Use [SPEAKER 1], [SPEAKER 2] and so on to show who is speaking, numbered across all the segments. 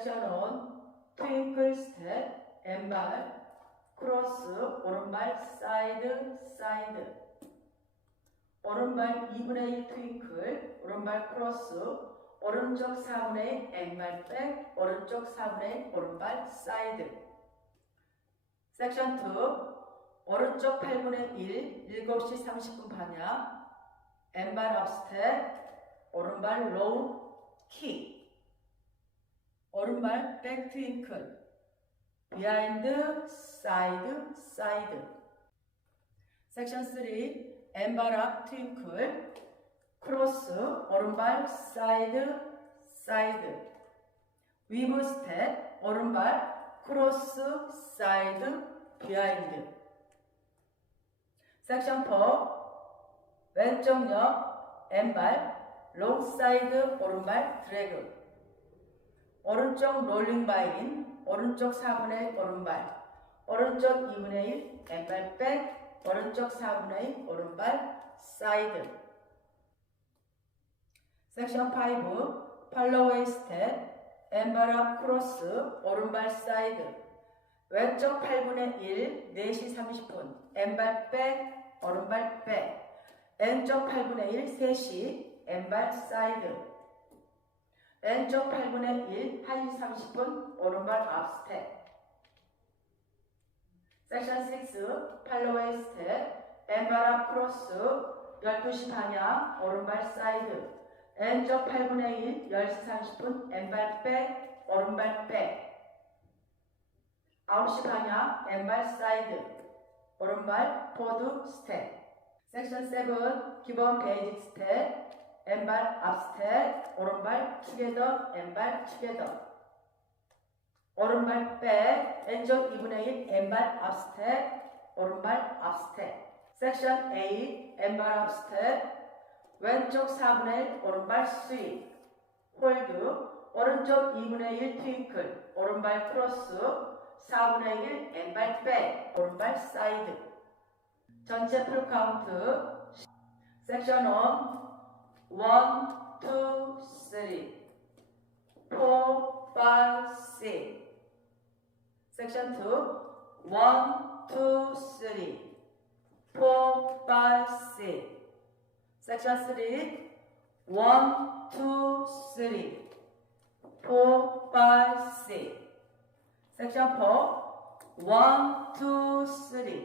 [SPEAKER 1] 1 트윙클 스텝 왼발 크로스 오른발 사이드 사이드 오른발 2분의 1 트윙클 오른발 크로스 오른쪽 4분의 1 왼발 백 오른쪽 4분의 1 오른발 사이드 섹션 2 오른쪽 8분의 1 7시 30분 방향 왼발 업스텝 오른발 로우 킥 오른발 백 트윙클. 비하인드 사이드 사이드 섹션 3 왼발 앞 트윙클 크로스 오른발 사이드 사이드 위브 스텝 오른발 크로스 사이드 비하인드 섹션 4 왼쪽 옆 왼발 롱 사이드 오른발 드래그 오른쪽 롤링 바인 오른쪽 4분의 1 오른발 오른쪽 2분의 1 왼발 백 오른쪽 4분의 1 오른발 사이드. 섹션 5 팔로웨이 스텝 앞 크로스 오른발 사이드. 왼쪽 8분의 1 4시 30분 왼발 백 오른발 백. 왼쪽 8분의 1 3시 왼발 사이드 왼쪽 8분의 1 1시 30분 오른발 앞 스텝. 섹션 6 팔로웨이 스텝. 왼발 앞 크로스 12시 방향 오른발 사이드. 왼쪽 8분의 1 10시 30분 왼발 백 오른발 백. 9시 방향 왼발 사이드. 오른발 포드 스텝. 섹션 7 기본 베이직 스텝 왼발 앞스텝 오른발 투게더 왼발 투게더 오른발 백 왼쪽 2분의 1 왼발 앞스텝 오른발 앞스텝 섹션 8 왼발 앞스텝 왼쪽 4분의 1 오른발 스윙 홀드 오른쪽 2분의 1 트윙클 오른발 크로스 4분의 1 왼발 백 오른발 사이드 전체 풀 카운트 섹션 1 One, two, three, four, five, six. Section two. One, two, three, four, five, six. Section three. One, two, three, four, five, six. Section four. One, two, three,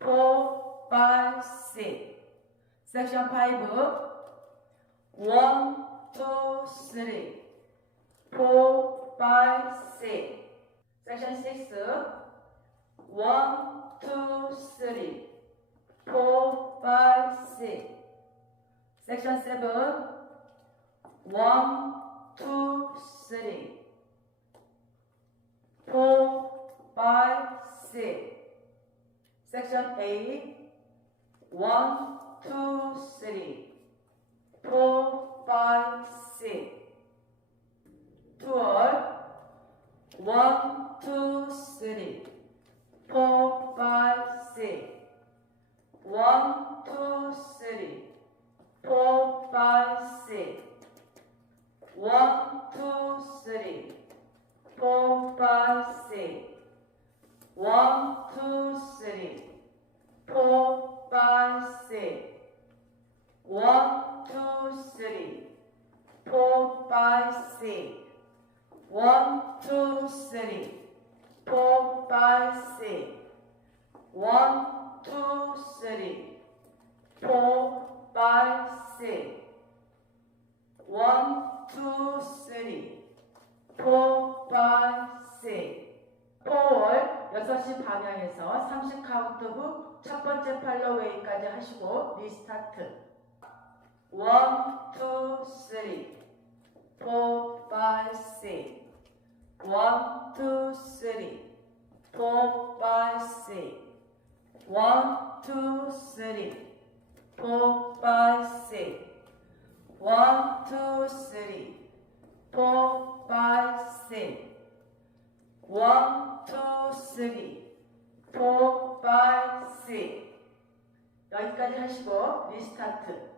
[SPEAKER 1] four, five, six. Section five. One, two, three, four, five, six. Section six. One, two, three, four, five, six. Section seven. One, two, three, four, five, six. Section eight. One, two, three. four, five, six. Twelve. One, two, three. Four, five, six. One, two, three. Four, five, six. One, two, three. Four, five, six. One, two, three. Four, five, six. One, two, three, four, five, six. One, two, three, four, five, six. One, two, three, four, five, six. One, two, three, four, five, six. 4월 6시 방향에서 30 카운트 후 첫 번째 팔로웨이까지 하시고 리스타트. One, two, three, four, five, six. One, two, three, four, five, six. One, two, three, four, five, six. One, two, three, four, five, six. One, two, three, four, five, six. 여기까지 하시고 리스타트.